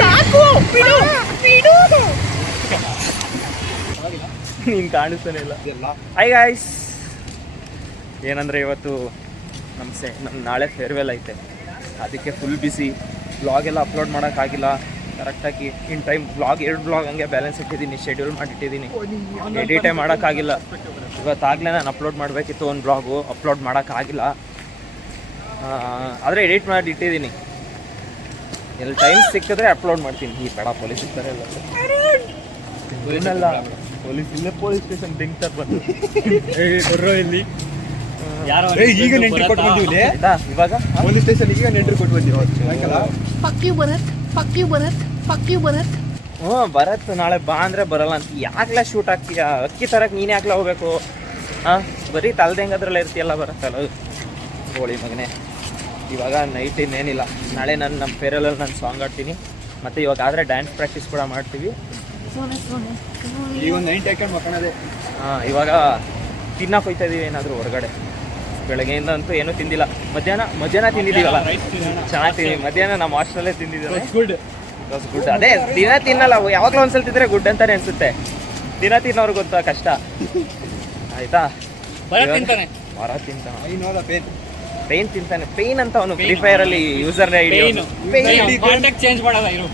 ಸಾಕು ನೀನು ಕಾಣಿಸ್ತಾನೆ ಇಲ್ಲ. ಹಾಯ್ ಗಾಯ್ಸ್, ಏನಂದರೆ ಇವತ್ತು ನಮ್ಮ ನಾಳೆ ಫೇರ್ವೆಲ್ ಐತೆ, ಅದಕ್ಕೆ ಫುಲ್ ಬಿಸಿ. ವ್ಲಾಗ್ ಎಲ್ಲ ಅಪ್ಲೋಡ್ ಮಾಡೋಕ್ಕಾಗಿಲ್ಲ ಕರೆಕ್ಟಾಗಿ ಇನ್ ಟೈಮ್. ಎರಡು ವ್ಲಾಗ್ ಹಂಗೆ ಬ್ಯಾಲೆನ್ಸ್ ಇಟ್ಟಿದ್ದೀನಿ, ಶೆಡ್ಯೂಲ್ ಮಾಡಿಟ್ಟಿದ್ದೀನಿ, ಎಡಿಟೇ ಮಾಡೋಕ್ಕಾಗಿಲ್ಲ. ಇವತ್ತಾಗಲೇ ನಾನು ಅಪ್ಲೋಡ್ ಮಾಡಬೇಕಿತ್ತು ಒಂದು ಬ್ಲಾಗು, ಅಪ್ಲೋಡ್ ಮಾಡೋಕ್ಕಾಗಿಲ್ಲ. ಆದರೆ ಎಡಿಟ್ ಮಾಡಿ ಇಟ್ಟಿದ್ದೀನಿ, ಎಲ್ಲಿ ಟೈಮ್ ಸಿಕ್ಕಿದ್ರೆ ಅಪ್ಲೋಡ್ ಮಾಡ್ತೀನಿ. ಈ ಬೇಡ ಪೊಲೀಸ್ ಸಿಗ್ತಾರೆ ಇಲ್ಲ ಪೊಲೀಸ್ ಇಲ್ಲೇ ಪೊಲೀಸ್ ಸ್ಟೇಷನ್ ಬೆಂಗ್ತಾರೆ ಬಂದು ಇಲ್ಲಿ ಈಗ ನೆಂಟ್ರಿ ಕೊಟ್ಟು ಬಂದಿವಿ. ಇವಾಗ ಪೊಲೀಸ್ ಸ್ಟೇಷನ್ ಈಗ ನೆಂಟ್ರಿ ಕೊಟ್ಟು ಬಂದಿವಿ. ಹ್ಞೂ ಬರತ್, ನಾಳೆ ಬಾ ಅಂದರೆ ಬರಲ್ಲ ಅಂತ. ಯಾಕ್ಲಾ ಶೂಟ್ ಆಗ್ತೀಯಾ? ಅಕ್ಕಿ ತರಕ್ಕೆ ನೀನು ಯಾಕ್ಲಾ ಹೋಗ್ಬೇಕು? ಹಾಂ, ಬರೀ ತಲ್ದಂಗದ್ರಲ್ಲ ಇರ್ತೀಯಲ್ಲ, ಬರುತ್ತಲ್ಲ ಹೋಳಿ ಮಗನೇ. ಇವಾಗ ನೈಟ್ ಇನ್ನೇನಿಲ್ಲ, ನಾಳೆ ನಮ್ಮ ಫೇರಲಲ್ಲಿ ನಾನು ಸಾಂಗ್ ಆಡ್ತೀನಿ, ಮತ್ತು ಇವಾಗ ಆದರೆ ಡ್ಯಾನ್ಸ್ ಪ್ರಾಕ್ಟೀಸ್ ಕೂಡ ಮಾಡ್ತೀವಿ. ಈಗ ನೈಟ್ ಹಾಕೊಂಡು ಮಕ್ಕಳದೇ. ಹಾಂ, ಇವಾಗ ತಿನ್ನಕ್ಕೆ ಹೋಗ್ತಾ ಇದೀವಿ ಏನಾದರೂ ಹೊರಗಡೆ. ಬೆಳಗ್ಗೆಯಿಂದ ಅಂತೂ ಏನೂ ತಿಂದಿಲ್ಲ. ಮಧ್ಯಾಹ್ನ ತಿಂದಿದ್ದೀವಲ್ಲ, ಚೆನ್ನಾಗಿ ತಿಂದಿವಿ. ಮಧ್ಯಾಹ್ನ ನಮ್ಮ ಹಾಸ್ಟೆಲಲ್ಲೇ ತಿಂದಿದ್ದೀವಿ. ಗುಡ್. ಅದೇ ದಿನ ತಿನ್ನಲ್ಲ, ಯಾವಾಗಲೂ ಒಂದ್ಸಲ ತಿಂದರೆ ಗುಡ್ ಅಂತಾನೆ ಅನಿಸುತ್ತೆ. ದಿನ ತಿನ್ನೋರು ಗೊತ್ತಾ ಕಷ್ಟ. ಆಯಿತಾ? ಮರ ತಿಂತಾನೆ. ಪೇನ್ ತಿಂತಾನೆ. ಪೇನ್ ಅಂತ ಅವನು ಫ್ರೀ ಫೈರಲ್ಲಿ ಯೂಸರ್ ಐಡಿ ಕಾಂಟ್ಯಾಕ್ಟ್ ಚೇಂಜ್ ಮಾಡಲ್ಲ ಇರು.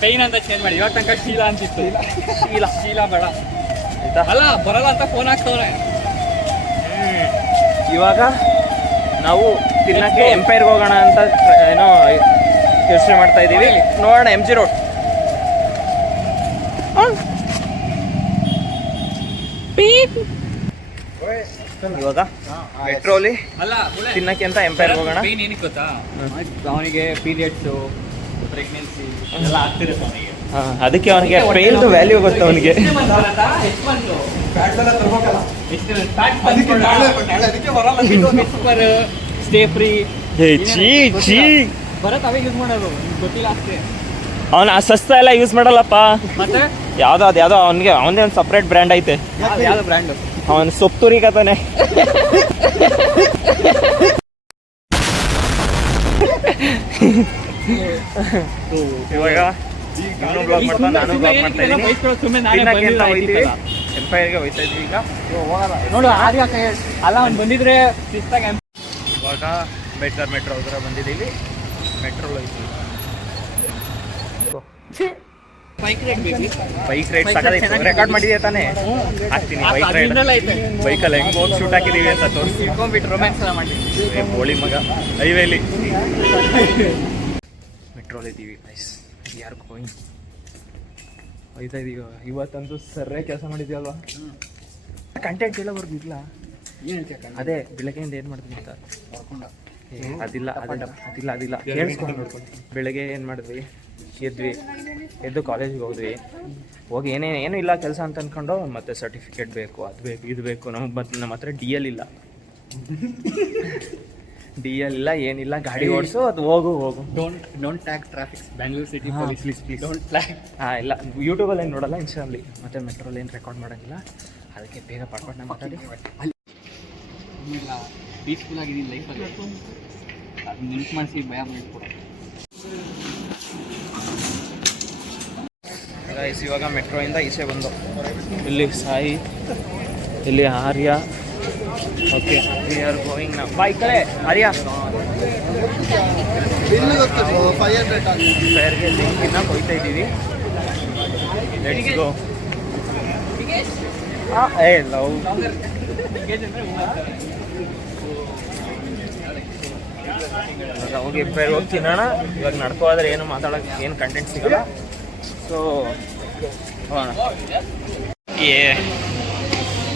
ಪೇನ್ ಅಂತ ಚೇಂಜ್ ಮಾಡಿ. ಇವಾಗ ತನಕ ಶೀಲಾ ಅಂತಿತ್ತು. ಶೀಲಾ ಬೇಡ ಆಯ್ತಾ? ಅಲ್ಲ ಬರಲ್ಲ ಅಂತ ಫೋನ್ ಹಾಕ್ತವ್ರೆ. ಇವಾಗ ನಾವು ತಿನ್ನಕ್ಕೆ ಎಂಪೈರ್ಗೆ ಹೋಗೋಣ ಅಂತ ಏನೋ ಯೋಚನೆ ಮಾಡ್ತಾ ಇದ್ದೀವಿ. ನೋಡೋಣ, MG ರೋಡ್. ಇವಾಗ ಮೆಟ್ರೋಲಿ ತಿನ್ನಕ್ಕೆ ಅಂತ ಎಂಪೈರ್ಗೆ ಹೋಗೋಣ. ಏನಕ್ಕೆ ಗೊತ್ತಾ, ಅವನಿಗೆ ಪೀರಿಯಡ್ಸು, ಪ್ರೆಗ್ನೆನ್ಸಿ ಎಲ್ಲ ಆಗ್ತಿರುತ್ತೆ ಅವನಿಗೆ. ಅದಕ್ಕೆ ಅವನಿಗೆ ಪೇನ್ದು ವ್ಯಾಲ್ಯೂ ಗೊತ್ತು ಅವನಿಗೆ. ಸ್ಟೇ ಫ್ರೀ ಬರತ್ ಅವೇ ಯೂಸ್ ಮಾಡೋದು ಗೊತ್ತಿಲ್ಲ ಅಷ್ಟೇ. ಅವನು ಆ ಸಸ್ತ ಎಲ್ಲ ಯೂಸ್ ಮಾಡಲ್ಲಪ್ಪ. ಮತ್ತೆ ಯಾವುದೋ ಅವನಿಗೆ ಅವನದೇ ಒಂದು ಸಪ್ರೇಟ್ ಬ್ರ್ಯಾಂಡ್ ಐತೆ. ಯಾವ್ದು ಬ್ರ್ಯಾಂಡು? ಅವನು ಸೊಪ್ಪು ತುರಿಕತಾನೆ. ಇವಾಗ ನಾನು ಬ್ಲಾಗ್ ಮಾಡ್ತಾ ನಾನು ಬ್ಲಾಗ್ ಮಾಡ್ತಾ ಇದ್ದೀನಿ. ಎಂಪೈರ್ಗೆ ಹೋಯ್ತಾ ಇದ್ದೀವಿ ಈಗ. ನೋಡು ಅಲ್ಲ ಅವ್ನು ಬಂದಿದ್ರೆ ಇವಾಗ ಬೇಡ್ಕರ್ ಮೆಟ್ರೋ ಹತ್ರ ಬಂದಿದ್ದೀವಿ. ಮೆಟ್ರೋ ಹೋಯ್ತೀವಿ. ಬೈಕ್ ರೈಡ್ ಸಾಕಾಯ್ತು. ರೆಕಾರ್ಡ್ ಮಾಡಿದೆ ತಾನೇ? ಹಾಕ್ತೀನಿ ಬೈಕ್ ರೈಡ್. ಬೈಕಲ್ಲಿ ಹೆಂಗೆ ಹೋಗಿ ಶೂಟ್ ಹಾಕಿದ್ದೀವಿ ಅಂತ ತೋರಿಸಿ ಇಟ್ಕೊಂಡ್ಬಿಟ್ಟು ರೊಮ್ಯಾನ್ಸ್ ಎಲ್ಲ ಮಾಡಿದ್ವಿ. ಹೋಳಿ ಮಗ ಹೈವೇಲಿ ಮೆಟ್ರೋಲ್ ಇದ್ದೀವಿ ಗೈಸ್. ಯಾರು ಗೋಯಿಂಗ್ ಹೋಯ್ತಾ ಇದೀವಿ. ಇವತ್ತಂತೂ ಸರ್ರೇ ಕೆಲಸ ಮಾಡಿದ್ದೀವಲ್ವಾ? ಕಂಟೆಂಟ್ ಎಲ್ಲ ಬರ್ದಿಲ್ಲ. ಅದೇ ಬೆಳಗ್ಗೆಯಿಂದ ಏನು ಮಾಡ್ತೀನಿ ಅಂತ ಅದಿಲ್ಲ ಕೇಳಿಸ್ಕೊಂಡು ಬೆಳಗ್ಗೆ ಏನು ಮಾಡಿದ್ವಿ, ಎದ್ದು ಕಾಲೇಜಿಗೆ ಹೋದ್ವಿ. ಹೋಗಿ ಏನೂ ಇಲ್ಲ ಕೆಲಸ ಅಂತ ಅಂದ್ಕೊಂಡು ಮತ್ತೆ ಸರ್ಟಿಫಿಕೇಟ್ ಬೇಕು, ಅದು ಬೇಕು, ಇದು ಬೇಕು. ನಮ್ಮ ಹತ್ರ DL ಇಲ್ಲ, ಏನಿಲ್ಲ. ಗಾಡಿ ಓಡಿಸು, ಅದು ಹೋಗು. Don't tag traffics Bangalore city police please don't tag. ಇಲ್ಲ, ಯೂಟ್ಯೂಬಲ್ಲಿ ಏನು ನೋಡಲ್ಲ, ಇನ್ಸ್ಟಾದಲ್ಲಿ ಮತ್ತು ಮೆಟ್ರೋಲ್ಲಿ ಏನು ರೆಕಾರ್ಡ್ ಮಾಡೋಂಗಿಲ್ಲ. ಅದಕ್ಕೆ ಬೇಗ ಪಡ್ಕೊಂಡು ಮಾತಾಡಿ. ಇಲ್ಲ ಪೀಸ್ಫುಲ್ ಆಗಿದ್ದೀನಿ ಲೈಫಲ್ಲಿ. ಅದು ನೆನ್ಪು ಮಾಡಿಸಿ ಭಯ ಮಾಡ್ಕೊಡ. ಇವಾಗ ಮೆಟ್ರೋಯಿಂದ ಈಚೆ ಬಂದು ಇಲ್ಲಿ ಸಾಯಿ, ಇಲ್ಲಿ ಆರ್ಯ. ಓಕೆ, ವಿ ಆರ್ ಗೋಯಿಂಗ್ ನಾ. ಬಾ ಈ ಕಡೆ ಆರ್ಯ. ಫೈರ್ಗೆ ಲಿಂಕಿನ ಹೋಯ್ತಾ ಇದ್ದೀವಿ. Let's go. ಲವ್ ಇವಾಗ ಹೋಗಿ ಫೈರ್ ಹೋಗಿ ತಿನ್ನೋಣ. ಇವಾಗ ನಡ್ಕೋದ್ರೆ ಏನು ಮಾತಾಡೋಕ್ಕೆ ಏನು ಕಂಟೆಂಟ್ ಸಿಗೋಲ್ಲ. ಸೊ ಹೋಗೋಣ.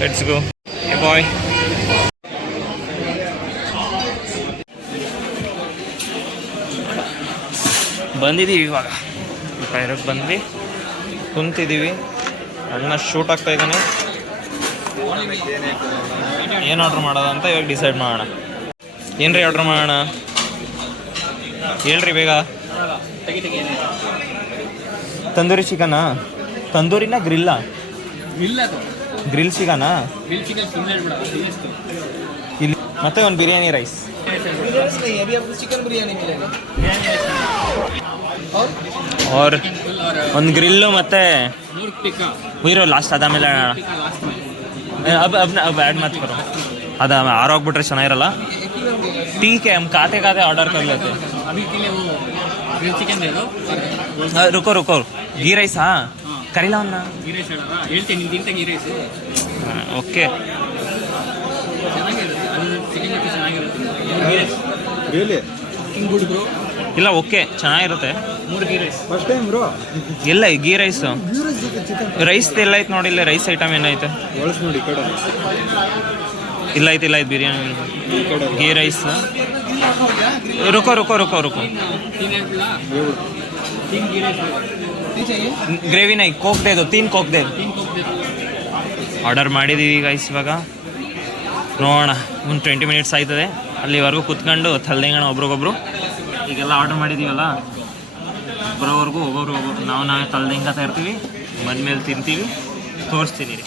ಲೆಟ್ಸ್ ಗೋ ಬಾಯ್. ಬಂದಿದ್ದೀವಿ ಇವಾಗ ಫೈರಿಗೆ ಬಂದ್ವಿ, ಕುಂತಿದ್ದೀವಿ. ಅಣ್ಣ ಶೂಟ್ ಆಗ್ತಾ ಇದ್ದಾನೆ. ಏನು ಆರ್ಡ್ರ್ ಮಾಡೋದ ಅಂತ ಇವಾಗ ಡಿಸೈಡ್ ಮಾಡೋಣ. ಏನ್ರಿ ಆರ್ಡ್ರ್ ಮಾಡೋಣ ಹೇಳ್ರಿ ಬೇಗ. ತಂದೂರಿ ಚಿಕನಾ? ತಂದೂರಿನ ಗ್ರಿಲ್ಲಾ? ಗ್ರಿಲ್ ಚಿಕನಾ? ಇಲ್ಲಿ ಮತ್ತೆ ಒಂದು ಬಿರಿಯಾನಿ ರೈಸ್. ಚಿಕನ್ ಬಿರಿಯಾನಿ और ಒಂದು ಗ್ರಿಲ್ಲು ಮತ್ತು ಇರೋ ಲಾಸ್ಟ್ ಅದಾದಮೇಲೆ अब ऐड मत करो अदा आर होग्बिट्रे ಚೆನ್ನಾಗಿರಲ್ಲ ठीक है हम खाते खाते ऑर्डर कर लेते हैं अभी के लिए वो ग्रिल चिकन दे दो रुको रुको गೀ ರೈಸ್ ಕರಿಲ್ಲ ಅವನ್ನ ಗೀ ರೈಸ್ ಹೇಳ್ತೀನಿ ನಿಮ್ಗೆ ಇಂಥ ಗೀ ರೈಸ್ ಓಕೆ ಚೆನ್ನಾಗಿರುತ್ತೆ ಅದು ಚಿಕನ್ ಜೊತೆ ಚೆನ್ನಾಗಿರುತ್ತೆ ghee rice really cooking good bro ಇಲ್ಲ ಓಕೆ ಚೆನ್ನಾಗಿರುತ್ತೆ 3 ghee rice first time bro ಎಲ್ಲ ಗೀ ರೈಸ್ ರೈಸ್ ಎಲ್ಲ ಐತೆ ನೋಡಿ ಇಲ್ಲಿ ರೈಸ್ ಐಟಮ್ ಏನೈತೆ ಒಳಸ್ ನೋಡಿ ಈ ಕಡೆ ಇಲ್ಲ ಐತೆ ಬಿರಿಯಾನಿ ಗೀ ರೈಸ್ रुको रुको रुको रुको ಗ್ರೇವಿ ನೈ ಕೋಕ್ ದೇ ದೋ 3 ಕೋಕ್ ದೇ ಆರ್ಡರ್ ಮಾಡಿದ್ದೀವಿ ಗೈಸ್ ಇವಾಗ ನೋಡೋಣ ಒಂದು 20 ಮಿನಿಟ್ಸ್ ಆಯ್ತದೆ ಅಲ್ಲಿವರೆಗೂ ಕುತ್ಕೊಂಡು ತಲೆಂಗಣ ಒಬ್ರಿಗೊಬ್ರು ಈಗೆಲ್ಲ ಆರ್ಡರ್ ಮಾಡಿದ್ದೀವಲ್ಲ ಬರೋವರೆಗೂ ಒಬ್ಬೊಬ್ರು ನಾವೇ ತಲೆಂಗತಾ ಇರ್ತೀವಿ ಬಂದಮೇಲೆ ತಿಂತೀವಿ ತೋರಿಸ್ತೀನಿ ರೀ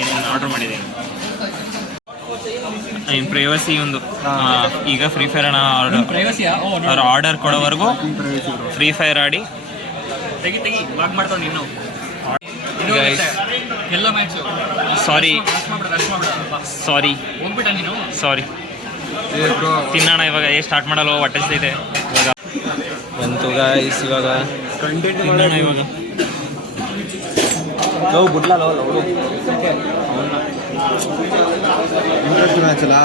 ಏನೇನು ಆರ್ಡರ್ ಮಾಡಿದ್ದೀವಿ ಪ್ರೈವಸಿ ಒಂದು ಈಗ ಫ್ರೀ ಫೈರ್ ಅವ್ರು ಆರ್ಡರ್ ಕೊಡೋವರೆಗೂ ಫ್ರೀ ಫೈರ್ ಆಡಿ ತೆಗಿ ಲಾಗ್ ಮಾಡ್ತಾವ್ ನೀನು ಎಲ್ಲ ಮ್ಯಾಚ್ ಸಾರಿ ಹೋಗ್ಬಿಟ್ಟ ನೀನು ಸಾರಿ ತಿನ್ನೋಣ ಇವಾಗ ಸ್ಟಾರ್ಟ್ ಮಾಡಲ್ಲ ಹೊಟ್ಟೆ ಇದೆ ಇವಾಗ ಬಂತು ಗಾಯ್ಸ್ ಇವಾಗ ತಿನ್ನೋಣ ಇವಾಗ ಲವ್ ಬಿಡ್ಲ ಇಂಟ್ರೆಸ್ಟ್ ಮ್ಯಾಚ್ ಅಲ್ಲ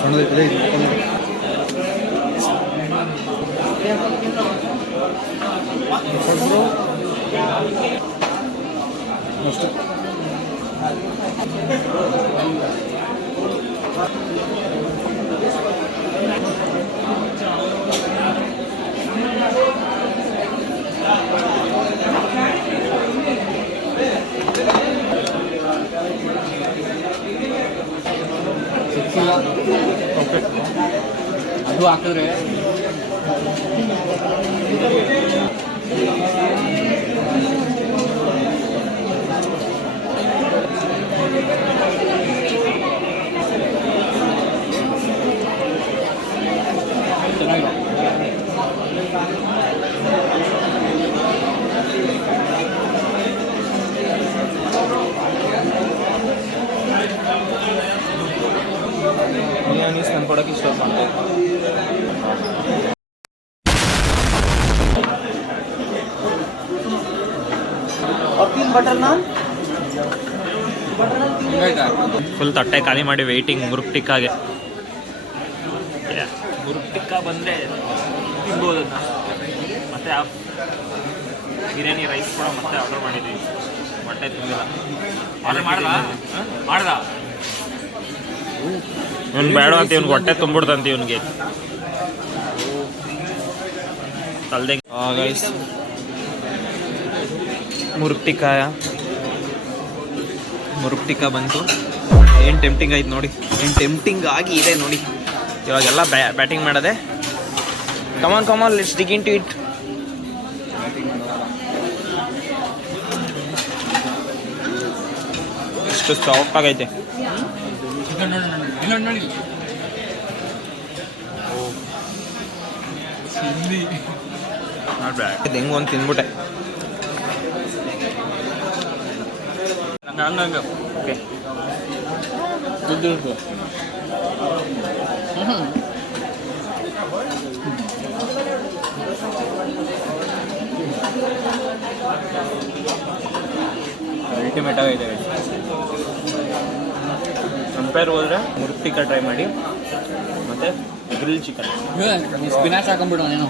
ಸಣ್ಣದೈತೆ ಅಷ್ಟು ಅದು ಹಾಕಿದ್ರೆ ಮಿಯಾನೀಸ್ ತಂದ್ಕೊಡೋಕೆ ಇಷ್ಟಪಡ್ತಾ ಫುಲ್ ತಟ್ಟೆ ಖಾಲಿ ಮಾಡಿ ವೆಯ್ಟಿಂಗ್ ಮುರುಕ್ ಟಿಕ್ಕಾಗೆ ಮುರುಕ್ ಟಿಕ್ಕಾ ಬಂದರೆ ತಿನ್ಬೋದು ಮತ್ತೆ ಆ ಬಿರಿಯಾನಿ ರೈಸ್ ಕೂಡ ಮತ್ತೆ ಆರ್ಡರ್ ಮಾಡಿದ್ದೀವಿ ಹೊಟ್ಟೆ ತುಂಬಿಲ್ಲ ಆರ್ಡರ್ ಮಾಡ್ದ ಇವ್ನು ಬೇಡ ಅಂತ ಇವ್ನಿಗೆ ಹೊಟ್ಟೆ ತುಂಬಿಡ್ತಂತ ಇವನಿಗೆ ತಲ್ದೆ ಗೈಸ್ ಮುರುಕ್ ಟಿಕ್ಕಾ ಬಂತು ಏನು ಟೆಂಪ್ಟಿಂಗ್ ಆಯ್ತು ನೋಡಿ ಏನು ಟೆಂಪ್ಟಿಂಗ್ ಆಗಿ ಇದೆ ನೋಡಿ ಇವಾಗೆಲ್ಲ ಬ್ಯಾಟಿಂಗ್ ಮಾಡೋದೆ come on let's dig into it ಎಷ್ಟು ಸಾಫ್ಟ್ ಆಗೈತೆ ನೋಡಿ ಹೆಂಗೆ ಒಂದು ತಿನ್ಬಿಟ್ಟೆ ಓಕೆ ಅಲ್ಟಿಮೇಟ್ ಆಗೈತೆ ಕಂಪೇರ್ ಹೋದರೆ ಮುರುಕ್ ಟಿಕ್ಕಾ ಟ್ರೈ ಮಾಡಿ ಮತ್ತು ಗ್ರಿಲ್ ಚಿಕನ್ ಸ್ಪಿನಾಚ್ ಹಾಕೊಂಡ್ಬಿಡು ನೀನು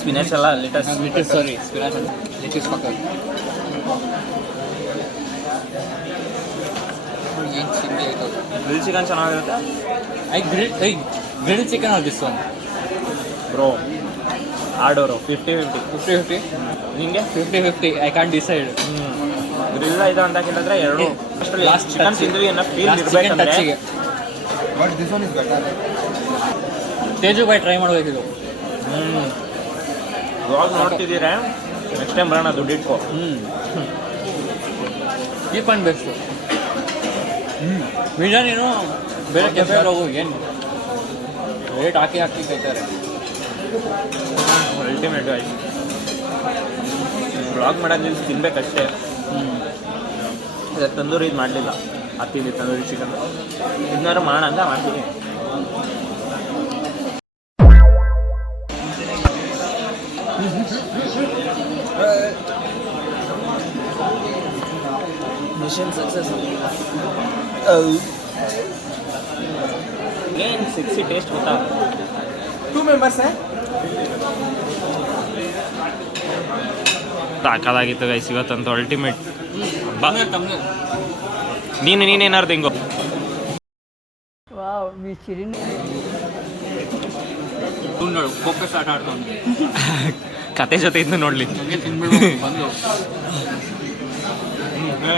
ಸ್ಪಿನಾಚ್ ಎಲ್ಲ ಲಿಟಸ್ ಸಾರಿ ಸ್ಪಿನಾಚ್ ಲಿಟಸ್ ಪಕ್ಕ ಏನು ಚಿಂತೆ ಆಯ್ತು ಗ್ರಿಲ್ ಚಿಕನ್ ಚೆನ್ನಾಗಿರುತ್ತೆ grill chicken or this one bro ಆಡೋರು 50-50 ನಿಮಗೆ 50-50 ಐ ಕಾಂಟ್ ಡಿಸೈಡ್ ಗ್ರಿಲ್ ಇದೆ ಅಂತ ಕೇಳಿದ್ರೆ ಎರಡು ಲಾಸ್ಟ್ ಚಿಕನ್ ತಿಂದ್ವಿ ಅನ್ನೋ ಫೀಲ್ ಇರಬೇಕಂದ್ರೆ but this one is better Teju boy try ಮಾಡಬೇಕಿದು ವ್ಲಾಗ್ ನೋಡ್ತಿದ್ದೀರಾ ನೆಕ್ಸ್ಟ್ ಟೈಮ್ ಬರೋಣ ದುಡ್ಡು ಇಟ್ಕೋ. Cheap and best. ನಿಜ ನೀನು ಬೇರೆ ಕೆಫೆ ಹೋಗು, ಏನು ರೇಟ್ ಹಾಕಿ ಕೈತಾರೆ. ಅಲ್ಟಿಮೇಟ್ ಆಯ್ತು. ವ್ಲಾಗ್ ಮಾಡೋದು ತಿನ್ಬೇಕಷ್ಟೇ. ಇದಕ್ಕೆ ತಂದೂರಿ ಇದು ಮಾಡಲಿಲ್ಲ, ಹತ್ತಿದ್ದು ತಂದೂರಿ ಚಿಕನ್. ಇದನ್ನಾರು ಮಾಡೋಣ ಅಂತ ಮಾಡ್ತೀನಿ. Mission success. ಏನು ಸಿಕ್ಸಿ ಟೇಸ್ಟ್ ಗೊತ್ತಾ? 2 members ಸಾಕಾಗಿತ್ತು ಗೈಸ್ ಇವತ್ತಂತೂ ಅಲ್ಟಿಮೇಟ್. ಬಾ ನೀನೇನಾರು ತೆಂಗೋ. ನೋಡು ಫೋಕಸ್ ಆಟ ಆಡ್ಕೊಂಡು ಕತೆ ಜೊತೆ ಇದ್ದು ನೋಡ್ಲಿ. ಹಂಗೆ ತಿನ್ಬಿಡ್ಬೇಕು ಬಂದು.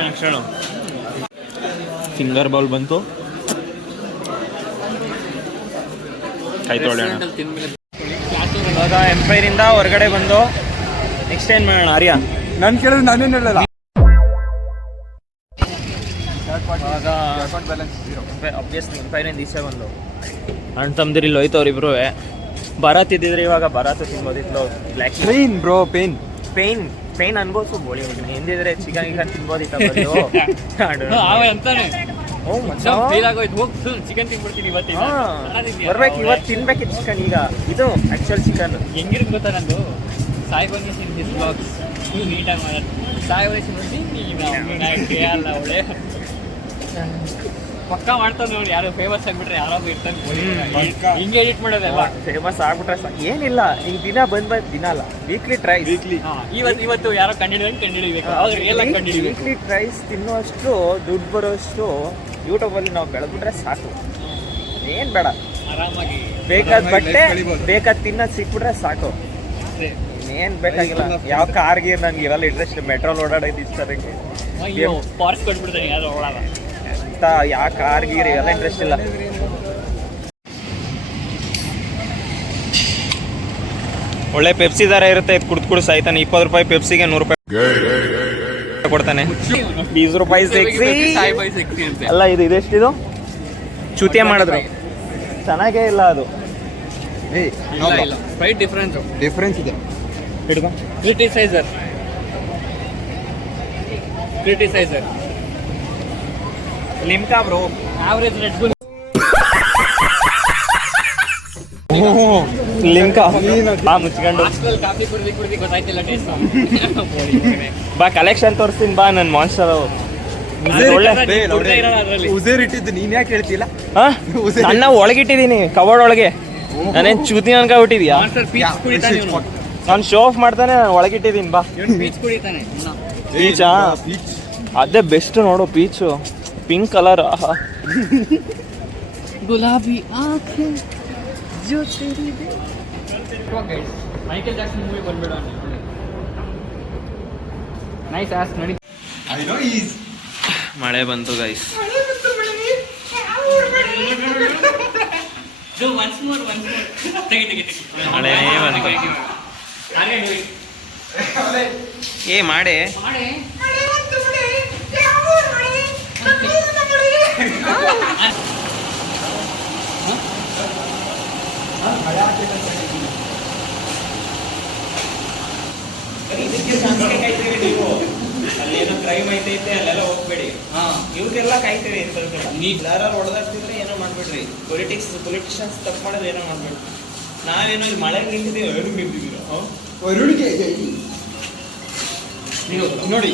ನೆಕ್ಸ್ಟ್ ಹೇಳು. ಫಿಂಗರ್ ಬೌಲ್ ಬಂತು, ಕೈ ತೊಳೆಯೋಣ. ಇವಾಗ ಎಂಪೈರಿಂದ ಹೊರಗಡೆ ಬಂದು ನೆಕ್ಸ್ಟ್ ಏನು ಮಾಡೋಣ ಆರ್ಯ? ನಾನು ಕೇಳಿದ್ರೆ ನಾನೇನು ಹೇಳಲ್ಲ. ಇವಾಗ ಅಬ್ವಿಯಸ್ಲಿ ಎಂಪೈರಿಂದ ಈಚೆ ಬಂದು ಅಣ್ಣ ತಮ್ಮದಿರಿ ಇಲ್ಲಿ ಹೋಯ್ತು ಅವ್ರಿಬ್ರು. ಬರಾತ್ ಇದ್ದಿದ್ರೆ ಇವಾಗ ಬರಾತ್ ತಿನ್ಬೋದಿತ್ತು. Black pain bro, pain pain ಅನ್ಬೋದು ಬೋಳಿ ಎಂದಿದ್ರೆ ಚಿಕನ್ ಗಿಕನ್ ತಿನ್ಬೋದಿತ್ತ ಬಂದು. ಅಂತಾನೆ ಫೀಲ್ ಆಗೋಯ್ತು, ಹೋಗಿ ಚಿಕನ್ ತಿನ್ಬಿಡ್ತೀನಿ ಇವತ್ತಿನ. ಬರ್ಬೇಕು ಇವತ್ತು ತಿನ್ಬೇಕಿತ್ತು ಚಿಕನ್. ಈಗ ಇದು ಆ್ಯಕ್ಚುಯಲ್ ಚಿಕನ್ ಹೆಂಗಿರುತ್ತೆ ಗೊತ್ತಾ ನಂದು? ಸಾಯಿ ಬನ್ನಿ ಹಿಸ್ ಬ್ಲಾಗ್ಸ್ ಫುಲ್ ನೀಟಾಗಿ ಮಾಡೋದು. ಸಾಯಿ ವಯಸ್ಸು ನೋಡಿ ಅಲ್ಲ ಅವಳೆ ಪಕ್ಕ ಮಾಡ್ತಾನೆ ನೋಡಿ. ಯಾರು ಫೇಮಸ್ ಆಗಿಬಿಟ್ರೆ ಯಾರಾದ್ರೂ ಇರ್ತಾನೆ ಹಿಂಗೆ ಎಡಿಟ್ ಮಾಡೋದೆಲ್ಲ. ಫೇಮಸ್ ಆಗ್ಬಿಟ್ರೆ ಏನಿಲ್ಲ, ಈಗ ದಿನ ಬಂದ್ ದಿನ ಅಲ್ಲ, ವೀಕ್ಲಿ ಟ್ರೈಸ್. ಇವತ್ತು ಯಾರೋ ಕಂಡಿಡಿಬೇಕು, ಅವ್ರು ರಿಯಲ್ ಆಗಿ ಕಂಡಿಡಿಬೇಕು. ವೀಕ್ಲಿ ಟ್ರೈಸ್ ತಿನ್ನುವಷ್ಟು ದುಡ್ಡು ಬರೋಷ್ಟು ಯೂಟ್ಯೂಬಲ್ಲಿ ನಾವು ಬೆಳೆದ್ಬಿಟ್ರೆ ಸಾಕು. ಏನು ಬೇಡ, ಆರಾಮಾಗಿ ಬೇಕಾದ ಬಟ್ಟೆ ಬೇಕಾದ ತಿನ್ನೋದು ಸಿಕ್ಬಿಟ್ರೆ ಸಾಕು. ಇನ್ನೇನು ಬೇಕಾಗಿಲ್ಲ. ಯಾವ ಕಾರ್ ಗೀರ್ ನನಗೆ ಇವೆಲ್ಲ ಇಂಟ್ರೆಸ್ಟ್. ಮೆಟ್ರೋಲ್ ಓಡಾಡೋದು ಇಷ್ಟ ನನಗೆ. ಪಾರ್ಸ್ ಕೊಟ್ಬಿಡ್ತಾನೆ ಯಾರು ಒಳಗ ಅಂತ ಯಾವ ಕಾರ್ ಗೀರ್ ಇವೆಲ್ಲ ಇಂಟ್ರೆಸ್ಟ್ ಇಲ್ಲ. ಒಳ್ಳೆ ಪೆಪ್ಸಿ ದರ ಇರುತ್ತೆ, ಕುಡ್ದು ಸಾಯ್ತಾನೆ. 20 ರೂಪಾಯಿ ಪೆಪ್ಸಿಗೆ 100 ರೂಪಾಯಿ ಕೊಡ್ತಾನೆ. 20 ರೂಪಾಯಿ ಸಿಕ್ಸಿ ಅಲ್ಲ. ಇದೆಷ್ಟಿದು ಚೂತಿಯ ಮಾಡಿದ್ರು, ಚೆನ್ನಾಗೇ ಇಲ್ಲ ಅದು. ಪ್ರೈಸ್ ಡಿಫ್ರೆನ್ಸ್ ಇದೆ. ಹಿಡ್ಕೊ. Criticiser Limca bro, average Red Bull. Limca ಬಾ ಮುಚ್ಕೊಂಡು ಕಾಫಿ ಕುಡ್ದು ಗೊತ್ತಾಯ್ತಿಲ್ಲ ಟೇಸ್ಟ್. ಬಾ ಕಲೆಕ್ಷನ್ ತೋರಿಸ್ತೀನಿ ಬಾ. ನನ್ನ ಮಾನ್ಸ್ಟರ್ ಉಸೇರ್ ಇಟ್ಟಿದ್ದು ನೀನ್ ಯಾಕೆ ಹೇಳ್ತಿಲ್ಲ? ನನ್ನ ಒಳಗಿಟ್ಟಿದ್ದೀನಿ ಕಬೋರ್ಡ್ ಒಳಗೆ. ನಾನೇನು ಚೂತಿ ಅನ್ಕೊಬಿಟ್ಟಿದ್ಯಾ? ನಾನು ಶೋ ಆಫ್ ಮಾಡ್ತಾನೆ, ನಾನು ಒಳಗಿಟ್ಟಿದ್ದೀನಿ ಬಾ. ಪೀಚಾ ಅದೇ ಬೆಸ್ಟ್ ನೋಡು. ಪೀಚು ಪಿಂಕ್ ಕಲರ್, ಗುಲಾಬಿ ಮೈಕಲ್ ಜಾಕ್ಸನ್ ಮೂವಿ ಬಂದ್ಬಿಡ. ನೈಸ್ ಆಸ್ ನೋಡಿ. ಮಳೆ ಬಂತು ಗೈಸ್. ಮಳೆನೇ ಬಂತು. ಏ ಮಾಡೆ ಅಲ್ಲೇನೋ ಕ್ರೈಮ್ ಐತೈತೆ ಅಲ್ಲೆಲ್ಲ ಹೋಗ್ಬೇಡಿ. ಇವ್ರಿಗೆಲ್ಲ ಕಾಯ್ತೀವಿ. ಯಾರು ಹೊಡೆದಾಡ್ತಿದ್ರೆ ಏನೋ ಮಾಡ್ಬೇಡ್ರಿ. ಪೊಲಿಟಿಷಿಯನ್ಸ್ ತಪ್ಪು ಮಾಡೋದು ಏನೋ ಮಾಡ್ಬೇಡ್ರಿ. ನಾವೇನೋ ಇಲ್ಲಿ ಮಳೆ ನಿಂತಿದ್ದೀವಿ, ನಿಂತಿದ್ದೀವಿ ನೋಡಿ